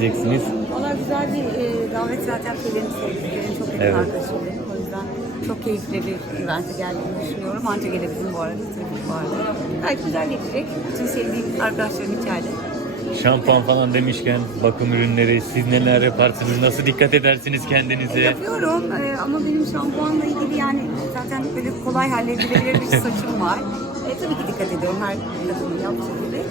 diyeceksiniz. Valla güzel bir e, davet zaten Pelin sevdiklerin çok yakın Evet. arkadaşım benim. O yüzden çok keyifli bir evente geldiğini düşünüyorum. Anca gelebilirim bu arada. Trafik vardı. Gayet güzel geçecek. Bütün sevdiğim arkadaşlarım içeride. Şampuan falan demişken bakım ürünleri siz neler yaparsınız? Nasıl dikkat edersiniz kendinize? Yapıyorum e, ama benim şampuanla ilgili yani zaten böyle kolay halledilebilir bir saçım var. E, tabii ki dikkat ediyorum her kadının yaptığı gibi.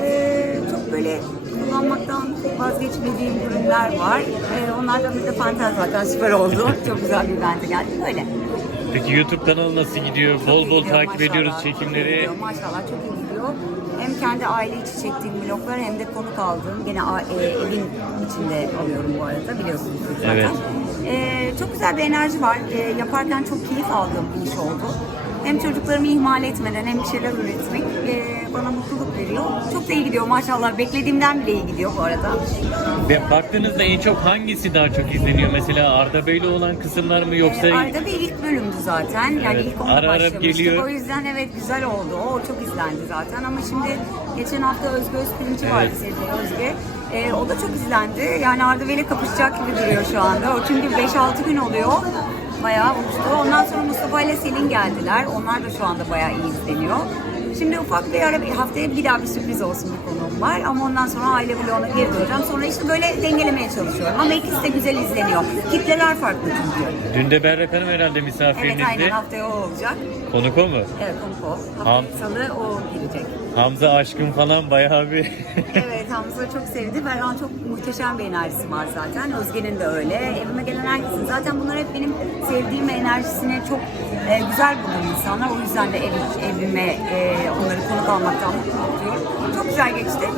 E, çok böyle kullanmaktan vazgeçmediğim ürünler var. E, onlardan bir de Pantel zaten süper oldu. çok güzel bir evente geldi. Böyle. Peki YouTube kanalı nasıl gidiyor? Bol bol gidiyor takip maşallah. ediyoruz Çok iyi çekimleri. gidiyor, Maşallah çok iyi gidiyor. Hem kendi aile içi çektiğim vloglar hem de konuk aldığım gene a- e, evin içinde alıyorum bu arada biliyorsunuz zaten. Evet. E, çok güzel bir enerji var. E, yaparken çok keyif aldığım bir iş oldu. Hem çocuklarımı ihmal etmeden hem bir şeyler üretmek e, bana mutluluk veriyor. Çok da iyi gidiyor maşallah. Beklediğimden bile iyi gidiyor bu arada. Ve baktığınızda en çok hangisi daha çok izleniyor? Mesela Arda Bey'le olan kısımlar mı yoksa Ee, Arda Bey ilk bölümdü zaten. Yani Evet, ilk onunla ara ara başlamıştık. geliyor. O yüzden evet güzel oldu. O çok izlendi zaten ama şimdi geçen hafta Özge Özpirinç'i Evet. vardı sevgili Özge. Ee, o da çok izlendi. Yani Arda Bey'le kapışacak gibi duruyor şu anda. O çünkü 5-6 gün oluyor. Bayağı uçtu. Ondan sonra Mustafa ile Selin geldiler. Onlar da şu anda bayağı iyi izleniyor. Şimdi ufak bir ara haftaya bir daha bir sürpriz olsun bir konuğum var ama ondan sonra aile vloguna geri döneceğim. Sonra işte böyle dengelemeye çalışıyorum ama ikisi de güzel izleniyor. Kitleler farklı çünkü. dün de Berrak Hanım herhalde Evet misafirinizdi. aynen haftaya o olacak. Konuk o mu? Evet konuk o. Ham- salı o girecek. Hamza aşkım falan bayağı bir Evet Hamza çok sevdi. Berhan çok muhteşem bir enerjisi var zaten. Özge'nin de öyle. Evime gelen herkesin. Zaten bunlar hep benim sevdiğim ve enerjisini çok e, güzel bulan insanlar. O yüzden de ev, evime e, onları konuk almaktan mutluluk duyuyorum. Çok güzel geçti.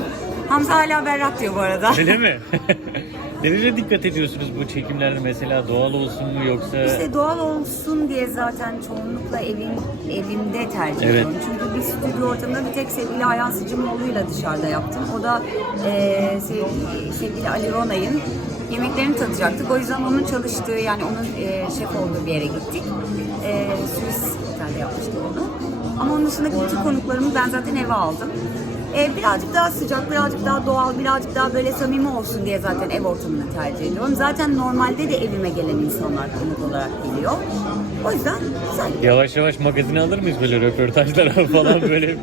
Hamza hala berrak diyor bu arada. öyle mi? Nereye dikkat ediyorsunuz bu çekimlerde mesela doğal olsun mu yoksa İşte doğal olsun diye zaten çoğunlukla evin evimde tercih Evet. ediyorum. Çünkü bir stüdyo ortamında bir tek sevgili Ayhan Sıcımoğlu'yla dışarıda yaptım. O da e, sevgili, sevgili Ali Ronay'ın yemeklerini tadacaktık. O yüzden onun çalıştığı yani onun e, şef olduğu bir yere gittik. E, Swiss otelde yapmıştık onu. Ama onun dışındaki bütün konuklarımı ben zaten eve aldım. E, birazcık daha sıcak, birazcık daha doğal, birazcık daha böyle samimi olsun diye zaten ev ortamını tercih ediyorum. Zaten normalde de evime gelen insanlar konuk olarak geliyor. O yüzden güzel. yavaş yavaş magazine alır mıyız böyle röportajlar falan böyle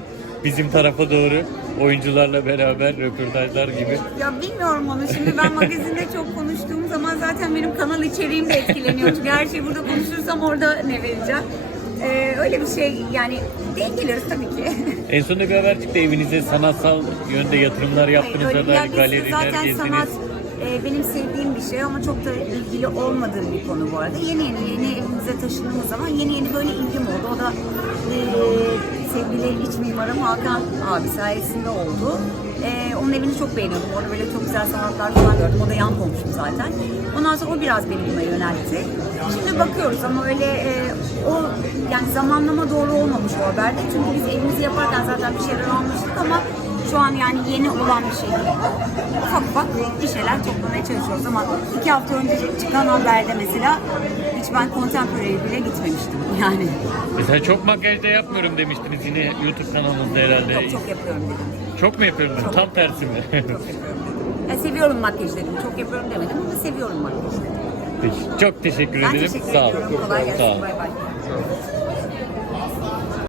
bizim tarafa doğru oyuncularla beraber röportajlar gibi. Ya bilmiyorum onu. Şimdi ben magazinde çok konuştuğum zaman zaten benim kanal içeriğim de etkileniyor. Çünkü her şeyi burada konuşursam orada ne vereceğim. E, öyle bir şey yani dengeleriz tabii ki. En sonunda bir haber çıktı evinize sanatsal yönde yatırımlar bir dair yerdeyiz. galeriler Zaten gezdiniz. sanat e, benim sevdiğim bir şey ama çok da ilgili olmadığım bir konu bu arada. Yeni yeni yeni evimize taşındığımız zaman yeni yeni böyle ilgim oldu. O da e, sevgili iç mimarım Hakan abi sayesinde oldu. E, onun evini çok beğeniyordum. Orada böyle çok güzel sanatlar falan gördüm. O da yan komşum zaten. Ondan sonra o biraz beni buna yöneltti. Şimdi bakıyoruz ama öyle e, o yani zamanlama doğru olmamış o haberde. Çünkü biz evimizi yaparken zaten bir şeyler almıştık ama şu an yani yeni olan bir şey değil. Ufak ufak bir şeyler toplamaya çalışıyoruz ama iki hafta önce çıkan haberde mesela hiç ben contemporary bile gitmemiştim yani. Mesela çok makyaj da yapmıyorum demiştiniz yine YouTube kanalınızda herhalde. Çok çok yapıyorum dedim. Çok mu yapıyorum? dedim, Tam tersi mi? Çok yapıyorum dedim. Ya seviyorum makyaj dedim. Çok yapıyorum demedim ama seviyorum makyaj dedim. Çok teşekkür Ben ederim. teşekkür Sağ olun. Kolay Sağ gelsin. olun. Bay bay.